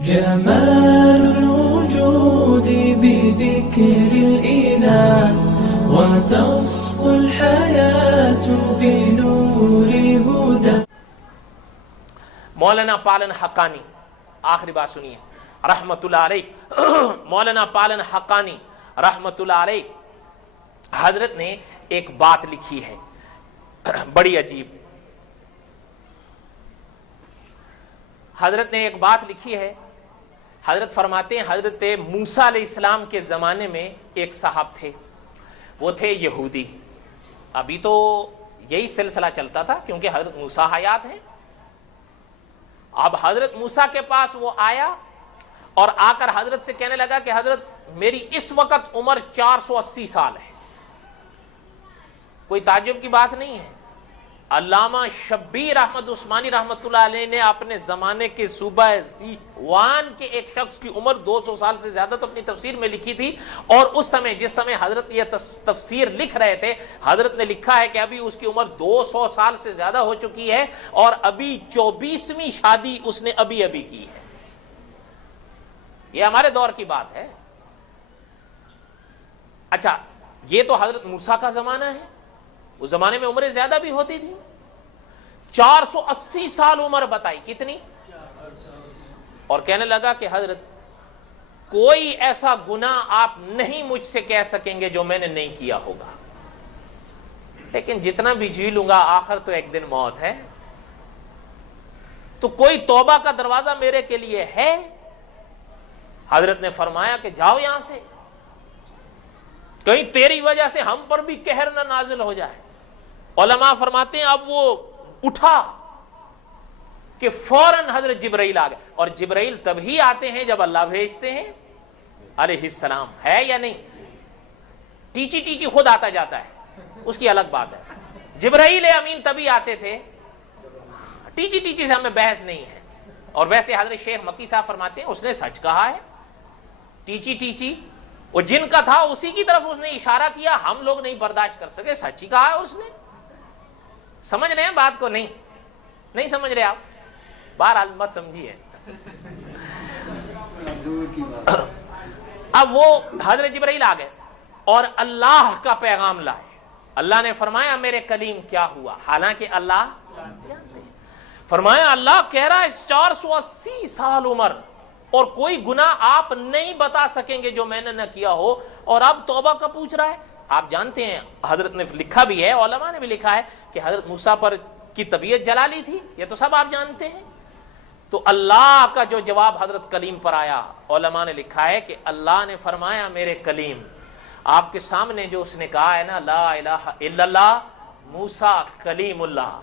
جمال الوجود بذكر الإله وتصفو الحياة بنور هدى. مولانا پالن حقانی، آخری بات سنیے رحمت اللہ علیہ، مولانا پالن حقانی رحمت اللہ علیہ حضرت نے ایک بات لکھی ہے بڑی عجیب. حضرت نے ایک بات لکھی ہے. حضرت فرماتے ہیں حضرت موسیٰ علیہ السلام کے زمانے میں ایک صاحب تھے، وہ تھے یہودی. ابھی تو یہی سلسلہ چلتا تھا کیونکہ حضرت موسیٰ حیات ہیں. اب حضرت موسیٰ کے پاس وہ آیا اور آ کر حضرت سے کہنے لگا کہ حضرت میری اس وقت عمر 480 سال ہے. کوئی تعجب کی بات نہیں ہے. علامہ شبیر احمد عثمانی رحمت اللہ علیہ نے اپنے زمانے کے صوبہ سیوان کے ایک شخص کی عمر 200 سال سے زیادہ تو اپنی تفسیر میں لکھی تھی، اور اس سمے جس سمے حضرت یہ تفسیر لکھ رہے تھے حضرت نے لکھا ہے کہ ابھی اس کی عمر 200 سال سے زیادہ ہو چکی ہے اور ابھی 24ویں شادی اس نے ابھی کی ہے. یہ ہمارے دور کی بات ہے. اچھا، یہ تو حضرت موسیٰ کا زمانہ ہے. اس زمانے میں عمریں زیادہ بھی ہوتی تھی. 480 سال عمر بتائی کتنی، اور کہنے لگا کہ حضرت کوئی ایسا گناہ آپ نہیں مجھ سے کہہ سکیں گے جو میں نے نہیں کیا ہوگا، لیکن جتنا بھی جی لوں گا آخر تو ایک دن موت ہے، تو کوئی توبہ کا دروازہ میرے کے لیے ہے؟ حضرت نے فرمایا کہ جاؤ یہاں سے، کہیں تیری وجہ سے ہم پر بھی قہر نہ نازل ہو جائے. علماء فرماتے ہیں اب وہ اٹھا کہ فوراً حضرت جبرائیل آ گئے. اور جبرائیل تبھی آتے ہیں جب اللہ بھیجتے ہیں علیہ السلام، ہے یا نہیں؟ ٹیچی ٹیچی خود آتا جاتا ہے، اس کی الگ بات ہے. جبرائیل امین تبھی آتے تھے. ٹیچی ٹیچی سے ہمیں بحث نہیں ہے. اور ویسے حضرت شیخ مکی صاحب فرماتے ہیں اس نے سچ کہا ہے. ٹیچی ٹیچی وہ جن کا تھا اسی کی طرف اس نے اشارہ کیا، ہم لوگ نہیں برداشت کر سکے، سچ ہی کہا ہے اس نے. سمجھ رہے ہیں بات کو؟ نہیں سمجھ رہے آپ؟ بہرحال مت سمجھیے. اب وہ حضرت جبرائیل آ گئے اور اللہ کا پیغام لائے. اللہ نے فرمایا میرے کلیم کیا ہوا، حالانکہ اللہ جانتے ہیں. فرمایا اللہ کہہ رہا ہے 480 سال عمر اور کوئی گناہ آپ نہیں بتا سکیں گے جو میں نے نہ کیا ہو، اور اب توبہ کا پوچھ رہا ہے. آپ جانتے ہیں حضرت نے لکھا بھی ہے، علماء نے بھی لکھا ہے کہ حضرت موسیٰ پر کی طبیعت جلالی تھی، یہ تو سب آپ جانتے ہیں. تو اللہ کا جو جواب حضرت کلیم پر آیا، علماء نے لکھا ہے کہ اللہ نے فرمایا میرے کلیم آپ کے سامنے جو اس نے کہا ہے نا لا الہ الا اللہ موسیٰ کلیم اللہ،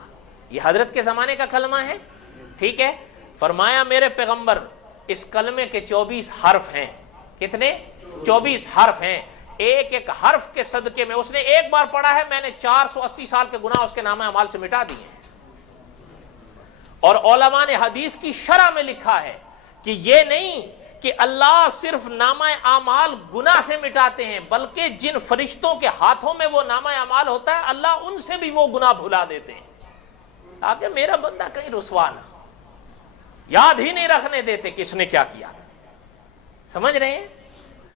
یہ حضرت کے زمانے کا کلمہ ہے، ٹھیک ہے. فرمایا میرے پیغمبر اس کلمے کے 24 حرف ہیں. کتنے؟ 24 حرف ہیں. ایک ایک حرف کے صدقے میں اس نے ایک بار پڑھا ہے، میں نے 480 سال کے گناہ اس کے نامہ اعمال سے مٹا دیے. اور علماء نے حدیث کی شرح میں لکھا ہے کہ یہ نہیں کہ اللہ صرف نامہ اعمال گناہ سے مٹاتے ہیں، بلکہ جن فرشتوں کے ہاتھوں میں وہ نامہ اعمال ہوتا ہے اللہ ان سے بھی وہ گناہ بھلا دیتے ہیں تاکہ میرا بندہ کہیں رسوا نہ، یاد ہی نہیں رکھنے دیتے کہ اس نے کیا کیا. سمجھ رہے ہیں؟